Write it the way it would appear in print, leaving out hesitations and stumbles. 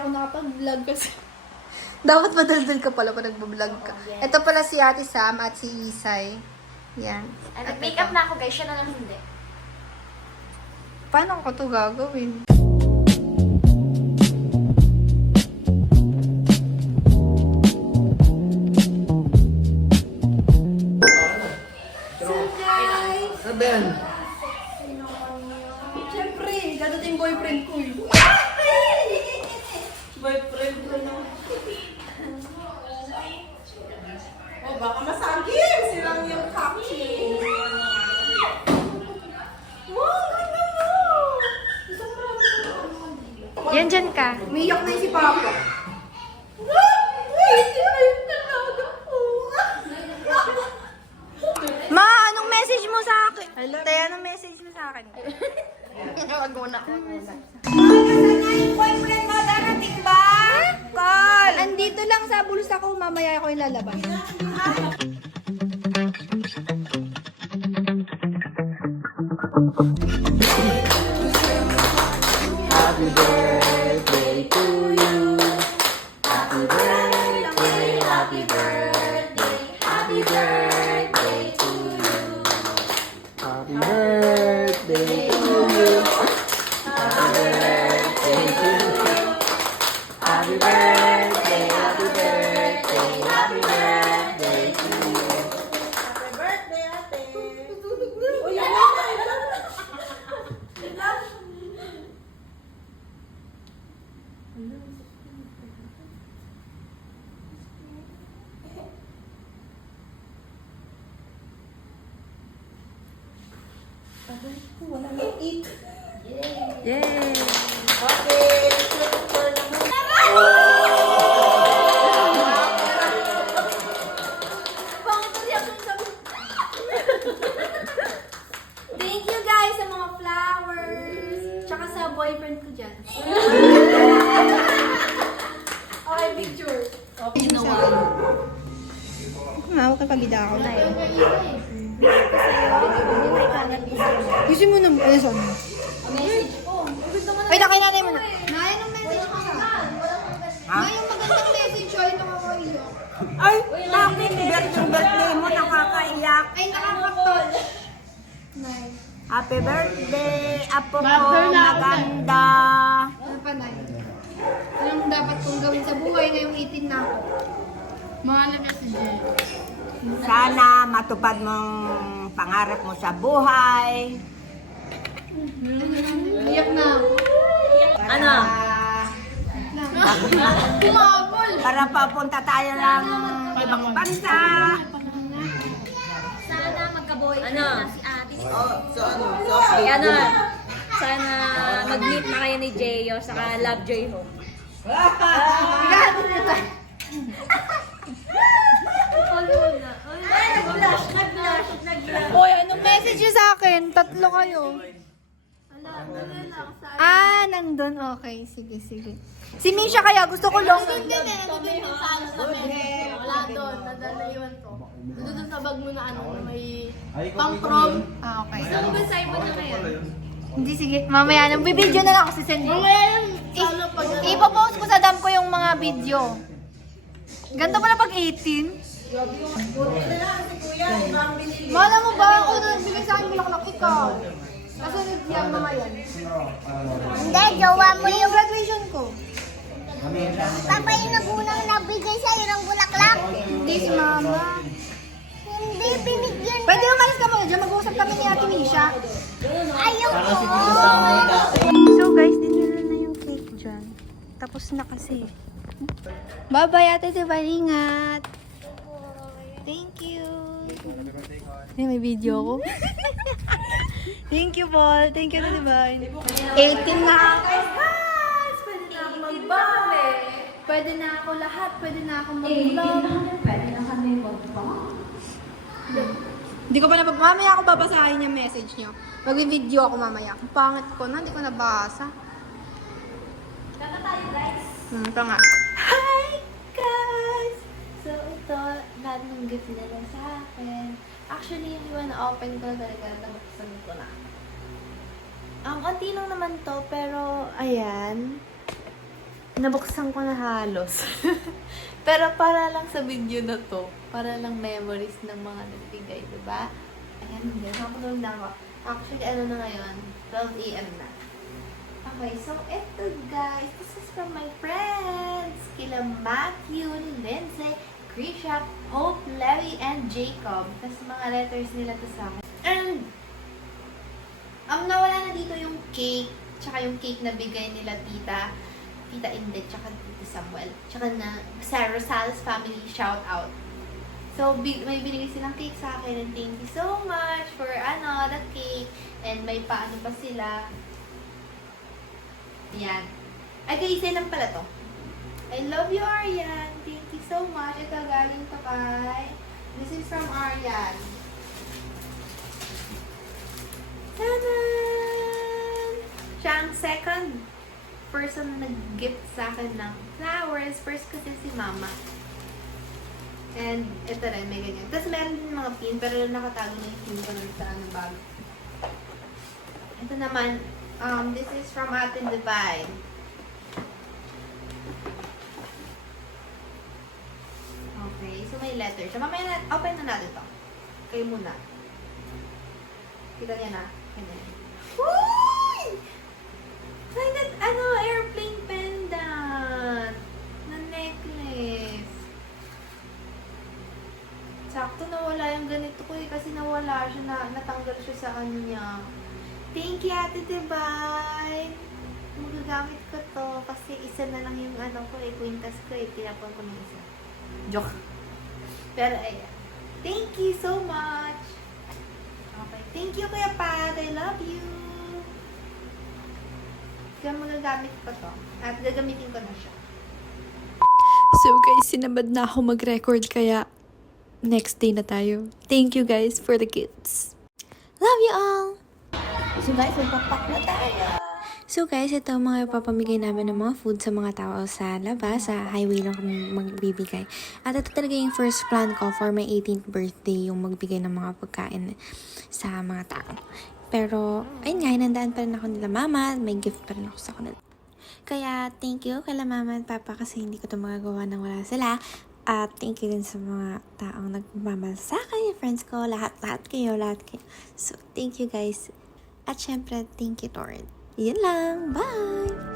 ako nakapag-vlog kasi. Dapat madaldal ka pala pa nagbablog ka. Ito pala si Ate Sam at si Isay. Yan. Nag-makeup na ako guys, siya na lang hindi. Paano ko ito gagawin? Ano yan? Siyempre, dadating boyfriend ko eh. Boyfriend ko na. Oh, baka masagim silang yung kaki. Wow, ganda mo! Yan dyan ka. Umiyak na yung si Papa. Ma, anong message mo sa akin? Hello? Tay, anong message mo sa akin? Wag muna. Boyfriend mo darating ba? Call! Andito lang sa bulsa ko, mamaya ako ilalabas. Happy birthday to you. Happy birthday, happy birthday, happy birthday to you. Happy birthday to you. Happy birthday to you. Happy birthday, happy birthday, happy birthday to you. Happy birthday, ate. Uy, wala nang eat. Yay! Okay, super naman. Thank you guys sa mga flowers. Tsaka sa boyfriend ko dyan. Okay, picture. Okay, no one. Humawak ka pag ako na eh. Gusto mo nang lesson? Ay, nakay nanay mo na. Nay, anong message mo sa akin? Nay, yung magandang message ay nakakaiyak. Ay, bakit? Birthday mo nakakaiyak. Ay, nakaka-touch. Nay. Happy birthday, apo ko, maganda. Ano pa, Nay? Anong dapat kong gawin sa buhay ngayong 18 na ako? Mahalap na si Jay. Sana matupad mong pangarap mo sa buhay. Iyak na ako. Ano? Kumabol! Para papunta tayo ng ibang bansa. Sana magka-boyfriend na si ate. Kaya ano, sana mag-meet na kayo ni Jeyo saka Lovejoy ho. Gano'n na tayo. Hoy, anong message niyo sa akin? Tatlo kayo. Ah, nandun. Okay, sige, sige. Si Misha kaya, gusto ko long. Wala doon, nadalayan ko. Doon sa bag mo na ano, may pang-prom. Ah, okay. Ano ba sa iba na ngayon? Hindi, sige. Mamaya, nag-video na lang ako si Send. Sana pag Ipopost ko sa dam ko yung mga video. Ganda pala pag 18. Mala mo ba ako na bigay sa akin bulaklak ikaw? Kasi yan mga yan. Hindi, jowa mo Yung yung... graduation ko. Papa yung nagunang nabigay sa'yo ng bulaklak. Hindi si mama. Hindi, binigyan. Pwede umalis ka muna dyan. Mag-uusap kami ni Ate Misha. Ayaw ko. So guys, dinila na yung cake dyan. Tapos na kasi. Bye-bye Ate Divine. Ingat. Thank you. Ay, may video ko. Thank you, Paul. Thank you, Ate Divine. 18 na ako. Guys, pwede na ako mag-babe. Pwede na ako lahat. Pwede na ako mag-vlog. Pwede na kami mag-vlog. Hindi ko pa mamaya ako babasahin yung message niyo. Mag-video ako mamaya. Ang pangit ko na, hindi ko nabasa. Kata tayo guys. Ito nga. Hi guys! So ito, lahat ng gift nila sa akin. Actually, yung iba na-open ko talaga, nabuksan ko na. Ang konti lang naman to, pero ayan. Nabuksan ko na halos. Pero para lang sa video na to, para lang memories ng mga nagbigay, diba? Ayan, hindi. Nakapunod na ako. Actually, ano na ngayon? 12 a.m. na. Okay, so eto guys. This is from my friends. Kila Matthew, Lindsay, Krisha, Hope, Levi, and Jacob. Tapos mga letters nila to sa akin. And, nawala na dito yung cake. Tsaka yung cake na bigay nila Tita Indet, tsaka Tita Samuel. Tsaka na sa Rosales family shout out. So, may binigay silang cake sa akin and thank you so much for the cake. And may paano pa sila. Yan. Ay, kay isa lang pala to. I love you, Aryan. Thank you so much. Ito galing pa kay. This is from Aryan. Tanan! Siya ang second person na nag-gift sa akin ng flowers. First kasi si Mama. And ito rin, may ganyan. Tapos meron din mga pin, pero nakatago na yung pin ko nun sa bag. Ito naman, this is from Ate Divine. Okay, so may letter siya. Mamaya na, open na natin to. Kayo muna. Kita niya na. Ganyan. Uy! Like that, airplane pendant na necklace. Sakto nawala yung ganito ko kasi nawala siya, natanggal siya sa niya. Thank you, Ate Divine. Magagamit ko to kasi isa na lang yung kwintas ko tinapon ko ng isa. Joke. Pero ayan. Thank you so much. Okay. Thank you, Kuya Pat. I love you. Kaya magagamit ko to. At gagamitin ko na siya. So guys, sinabad na ako mag-record kaya next day na tayo. Thank you guys for the gifts. Love you all! So guys, magpapak na tayo. So guys, ito ang mga papamigay namin ng mga food sa mga tao sa labas. Sa highway lang kami magbibigay. At ito talaga yung first plan ko for my 18th birthday, yung magbigay ng mga pagkain sa mga tao. Pero, ayun nga, hinandaan pa rin ako nila mama. May gift pa rin ako sa kanila. Kaya, thank you kay mama at papa kasi hindi ko ito magagawa nang wala sila. At thank you din sa mga taong nagmamahal sa akin, yung friends ko, lahat kayo. So, thank you guys. At syempre, thank you, Lord. Yun lang. Bye!